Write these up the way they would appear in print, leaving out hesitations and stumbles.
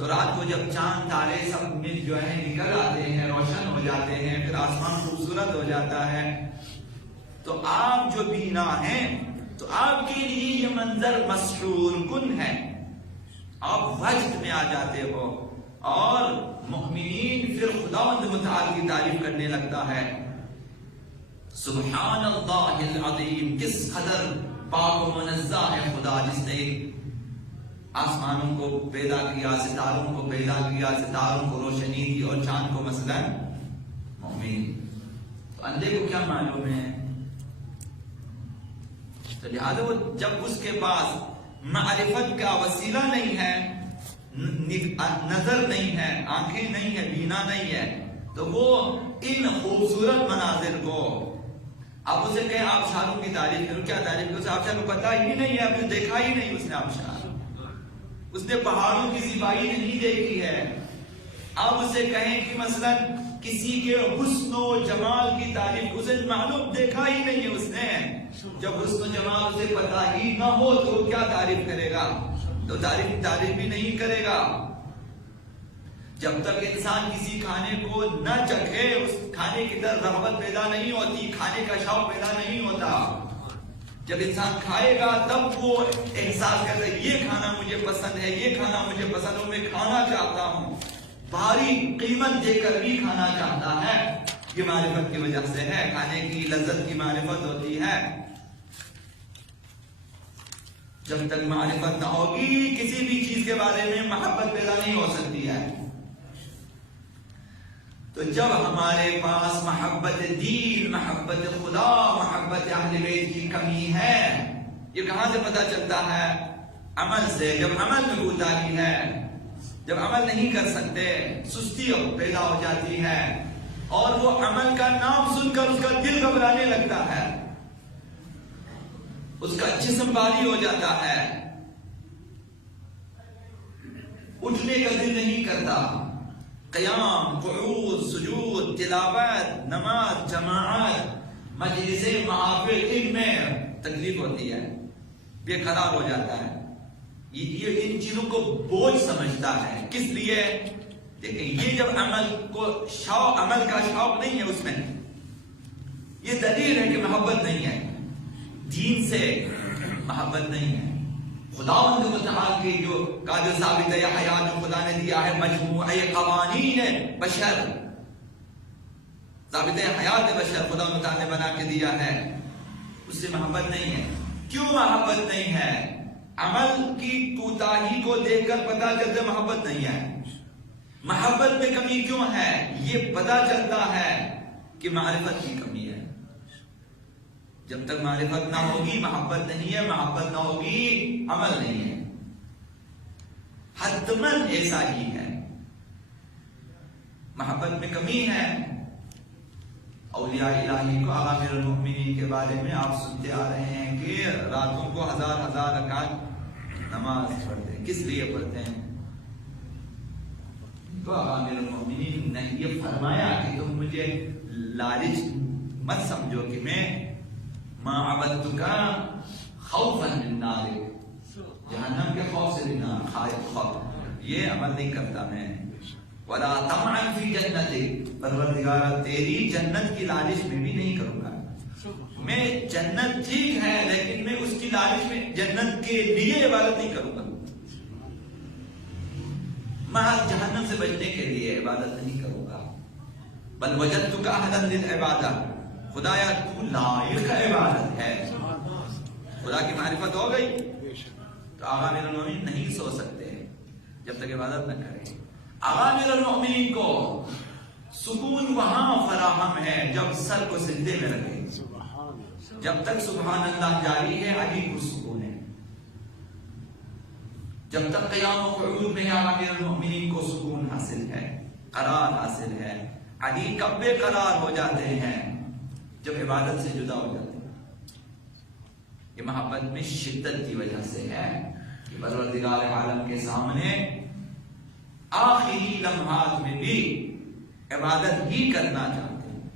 تو رات کو جب چاند تارے سب مل جو ہے نکل آتے ہیں، روشن ہو جاتے ہیں، پھر آسمان خوبصورت ہو جاتا ہے، تو آپ جو بینا ہیں تو آپ کے لیے یہ منظر مسحور کن ہے، آپ وجد میں آ جاتے ہو، اور مؤمنین پھر خداوند متعال کی تعریف کرنے لگتا ہے. سبحان اللہ العظیم، کس قدر پاک و منزہ ہے خدا جس نے آسمانوں کو پیدا کیا، ستاروں کو پیدا کیا، ستاروں کو روشنی دی اور چاند کو مثلا مومن. تو اندھے کو کیا معلوم ہے؟ تو لہذا وہ جب اس کے پاس معرفت کا وسیلہ نہیں ہے، نظر نہیں ہے، آنکھیں نہیں ہے، بینا نہیں ہے، تو وہ ان خوبصورت مناظر کو آپ اسے کہیں آبشاروں کی تعریف کرو، کیا تعریف کرو؟ اسے آبشار کو پتا ہی نہیں ہے، ابھی دیکھا ہی نہیں اس نے آبشار، اس نے پہاڑوں کی زیبائی نہیں دیکھی ہے. آپ اسے کہیں کہ مثلا کسی کے حسن و جمال کی تعریف، اسے معلوم دیکھا ہی نہیں ہے اس نے. جب حسن و جمال اسے پتا ہی نہ ہو تو کیا تعریف کرے گا؟ تو تعریف بھی نہیں کرے گا. جب تک انسان کسی کھانے کو نہ چکھے اس کھانے کی طرف رغبت پیدا نہیں ہوتی، کھانے کا شوق پیدا نہیں ہوتا. جب انسان کھائے گا تب وہ احساس کرتا ہے یہ کھانا مجھے پسند ہے، یہ کھانا مجھے پسند ہے، میں کھانا چاہتا ہوں، بھاری قیمت دے کر بھی کھانا چاہتا ہے. یہ معرفت کی وجہ سے ہے، کھانے کی لذت کی معرفت ہوتی ہے. جب تک معرفت نہ ہوگی کسی بھی چیز کے بارے میں محبت پیدا نہیں ہو سکتی ہے. تو جب ہمارے پاس محبت دین، محبت خدا، محبت اہل بیت کی کمی ہے، یہ کہاں سے پتہ چلتا ہے؟ عمل سے. جب عمل میں کوتاہی ہے، جب عمل نہیں کر سکتے، سستی پیدا ہو جاتی ہے، اور وہ عمل کا نام سن کر اس کا دل گھبرانے لگتا ہے، اس کا جسم بھاری ہو جاتا ہے، اٹھنے کا دل نہیں کرتا. قیام، قعود، سجود، تلاوت، نماز، جماعت، مجلس محافل، ان میں تکلیف ہوتی ہے، بے قرار ہو جاتا ہے. یہ ان چیزوں کو بوجھ سمجھتا ہے. کس لیے؟ دیکھیں یہ جب عمل کا شوق نہیں ہے اس میں، یہ دلیل ہے کہ محبت نہیں ہے، دین سے محبت نہیں ہے. خداوند متعال کی جو ثابت حیات جو خدا نے دیا ہے، مجموعہ قوانین بشر، ثابت حیات بشر خدا متعال نے بنا کے دیا ہے، اس سے محبت نہیں ہے. کیوں محبت نہیں ہے؟ عمل کی کوتاہی کو دیکھ کر پتہ چلتا محبت نہیں ہے. محبت میں کمی کیوں ہے؟ یہ پتہ چلتا ہے کہ معرفت کی کمی ہے. جب تک معرفت نہ ہوگی محبت نہیں ہے، محبت نہ ہوگی عمل نہیں ہے. حتماً ایسا ہی ہے. محبت میں کمی ہے. اولیاء الہی کو، عوامر المؤمنین کے بارے میں آپ سنتے آ رہے ہیں کہ راتوں کو ہزار رکعت نماز پڑھتے ہیں. کس لیے پڑھتے ہیں؟ تو عوامر المؤمنین نے یہ فرمایا کہ تم مجھے لالچ مت سمجھو کہ میں ما عبدتک خوفا من نارک، جہنم کے خوف سے بنا خوف، یہ عمل نہیں کرتا میں. ولا طمعا فی جنتک، پروردگار تیری جنت کی لالچ میں بھی نہیں کروں گا. میں جنت ٹھیک ہے لیکن میں اس کی لالچ میں جنت کے لیے عبادت نہیں کروں گا، محض جہنم سے بچنے کے لیے عبادت نہیں کروں گا. بل وجدتک اہلا للعبادہ، خدایا تو لائق عبادت ہے. خدا کی معرفت ہو گئی تو عوامر المؤمنین نہیں سو سکتے جب تک عبادت نہ کریں. عوامر المؤمنین کو سکون وہاں فراہم ہے جب سر کو سجدے میں رکھے. جب تک سبحان اللہ جاری ہے علی کو سکون ہے. جب تک قیام و قعود میں عوامر المؤمنین کو سکون حاصل ہے، قرار حاصل ہے. علی کب بے قرار ہو جاتے ہیں؟ جب عبادت سے جدا ہو جاتے ہیں. یہ محبت میں شدت کی وجہ سے ہے کہ پروردگار عالم کے سامنے آخری لمحات میں بھی عبادت ہی کرنا چاہتے ہیں،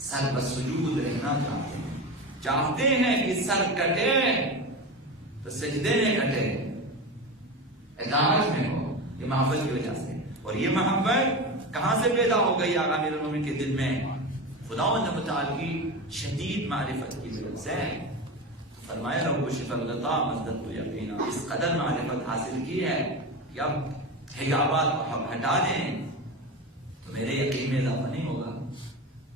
سر بسجود رہنا چاہتے ہیں. چاہتے ہیں کہ سر کٹے تو سجدے میں کٹے، اطاعت میں ہو. یہ محبت کی وجہ سے. اور یہ محبت کہاں سے پیدا ہو گئی آقا امیر المومنین کے دل میں؟ خداوند متعال کی شدید معرفت کی وجہ سے. فرمایا رب شف الغطا مزدت یقینا، اس قدر معرفت حاصل کی ہے کہ اب حجابات ہم ہٹا دیں تو میرے یقین میں اضافہ نہیں ہوگا.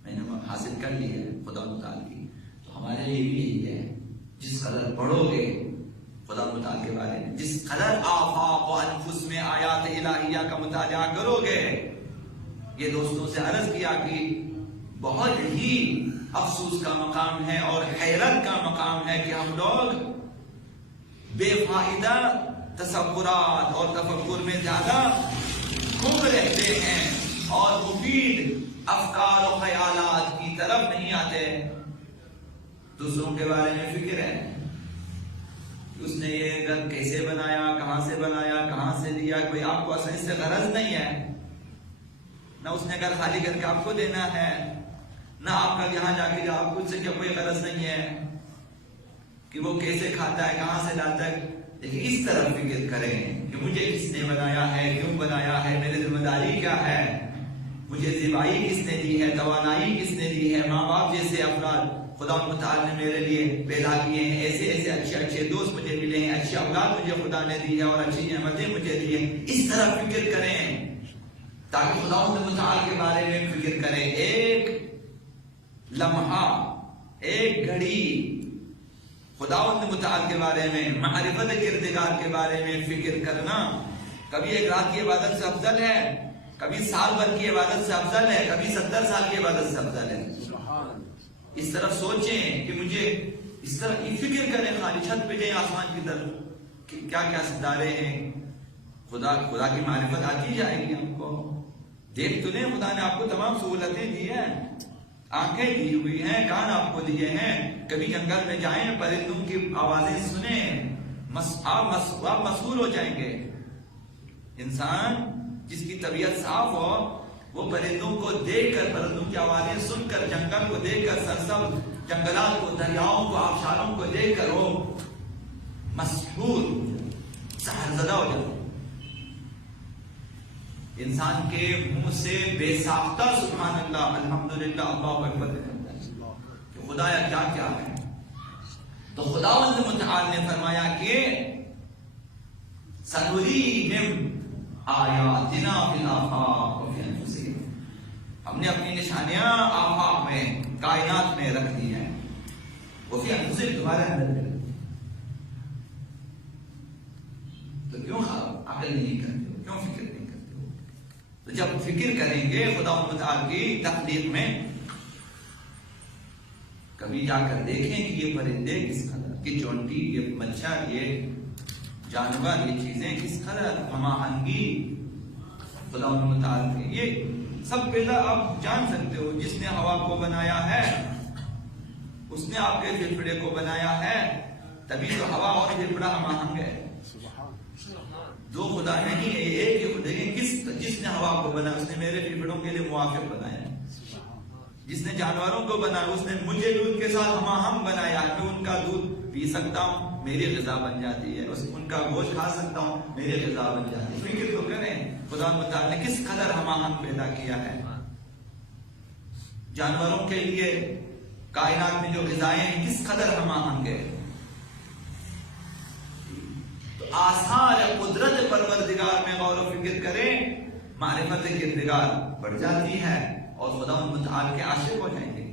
میں نے حاصل کر لی ہے خدا متعال کی. تو ہمارے لیے بھی یہی ہے، جس قدر پڑھو گے خدا متعال کے بارے میں، جس قدر آفاق و انفس میں آیات الہیہ کا مطالعہ کرو گے. یہ دوستوں سے عرض کیا کہ بہت ہی افسوس کا مقام ہے اور حیرت کا مقام ہے کہ ہم لوگ بے فائدہ تصورات اور تفکر میں زیادہ گم رہتے ہیں اور مفید افکار و خیالات کی طرف نہیں آتے. دوسروں کے بارے میں فکر ہے، اس نے یہ گھر کیسے بنایا، کہاں سے بنایا، کہاں سے لیا. کوئی آپ کو اصل سے غرض نہیں ہے، نہ اس نے گھر خالی کر کے آپ کو دینا ہے، نہ آپ کا یہاں جا کے آپ کو اس سے کوئی غرض نہیں ہے کہ وہ کیسے کھاتا ہے، کہاں سے لاتا ہے. لیکن اس طرح فکر کریں کہ مجھے کس نے بنایا ہے، کیوں بنایا ہے، میری ذمہ داری کیا ہے، مجھے زیبائی کس نے دی ہے، توانائی کس نے دی ہے. ماں باپ جیسے افراد خدا متعال نے میرے لیے پیدا کیے ہیں، ایسے ایسے اچھے اچھے دوست مجھے ملے ہیں، اچھی اولاد مجھے خدا نے دی ہے اور اچھی نعمتیں مجھے دی ہیں. اس طرح فکر کریں تاکہ خدا متعال کے بارے میں فکر کریں. ایک لمحہ، ایک گھڑی خداوند متعال کے بارے میں، معرفت کردگار کے بارے میں فکر کرنا کبھی ایک رات کی عبادت سے افضل ہے، کبھی سال بھر کی عبادت سے افضل ہے، کبھی 70 سال کی عبادت سے افضل ہے. اس طرف سوچیں کہ مجھے اس طرح کی فکر کریں. خالی چھت پہ جائیں آسمان کی طرف کہ کیا کیا ستارے ہیں. خدا کی معرفت آتی جائے گی. ہم کو دیکھ تو نہیں، خدا نے آپ کو تمام سہولتیں دی ہیں، آنکھیں دی ہوئی ہیں، کان آپ کو دیے ہیں. کبھی جنگل میں جائیں، پرندوں کی آوازیں سنیں، آپ مسحور ہو جائیں گے. انسان جس کی طبیعت صاف ہو وہ پرندوں کو دیکھ کر، پرندوں کی آوازیں سن کر، جنگل کو دیکھ کر، سرسبز جنگلات کو، دریاؤں کو، آبشاروں کو دیکھ کر وہ مسحور، سحرزدہ ہو جاتا. انسان کے منہ سے بے ساختہ سبحان اللہ، الحمدللہ، اللہ اکبر نکلتا ہے کہ خدایا کیا کیا ہے. تو خداوند متعال نے فرمایا کہ سنریہم آیاتنا فی الآفاق وفی انفسہم، ہم نے اپنی نشانیاں آفاق میں، کائنات میں رکھ دی ہیں. وفی انفسہم، تمہارے اندر بھی. تو کیوں عقل نہیں کرتے ہو، کیوں فکر نہیں کرتے ہو؟ تو جب فکر کریں گے خدا متعال کی تخلیق میں، کبھی جا کر دیکھیں کہ یہ پرندے کس قدر، کہ چونٹی، یہ مچھر، یہ جانور، یہ چیزیں کس قدر ہم آہنگی خدا متعال کی. یہ سب پیدا آپ جان سکتے ہو. جس نے ہوا کو بنایا ہے اس نے آپ کے پھیپھڑے کو بنایا ہے، تبھی تو ہوا اور پھیپھڑا ہم آہنگ ہے. دو خدا نہیں ہے، ایک ہی خدا ہے. جس نے ہوا کو بنایا اس نے میرے پھیپھڑوں کے لیے موافق بنایا. جس نے جانوروں کو بنایا اس نے مجھے دودھ کے ساتھ ہم آہنگ بنایا. میں ان کا دودھ پی سکتا ہوں، میری غذا بن جاتی ہے. ان کا گوشت کھا سکتا ہوں، میری غذا بن جاتی ہے. فکر تو کریں خدا متعال نے کس قدر ہم آہنگ پیدا کیا ہے. جانوروں کے لیے کائنات میں جو غذائیں ہیں کس قدر ہم آہنگ ہے. تو آثار قدرت پروردگار میں غور و فکر کریں، معرفت کردگار بڑھ جاتی ہے اور خدا متعال کے عاشق ہو جائیں گے.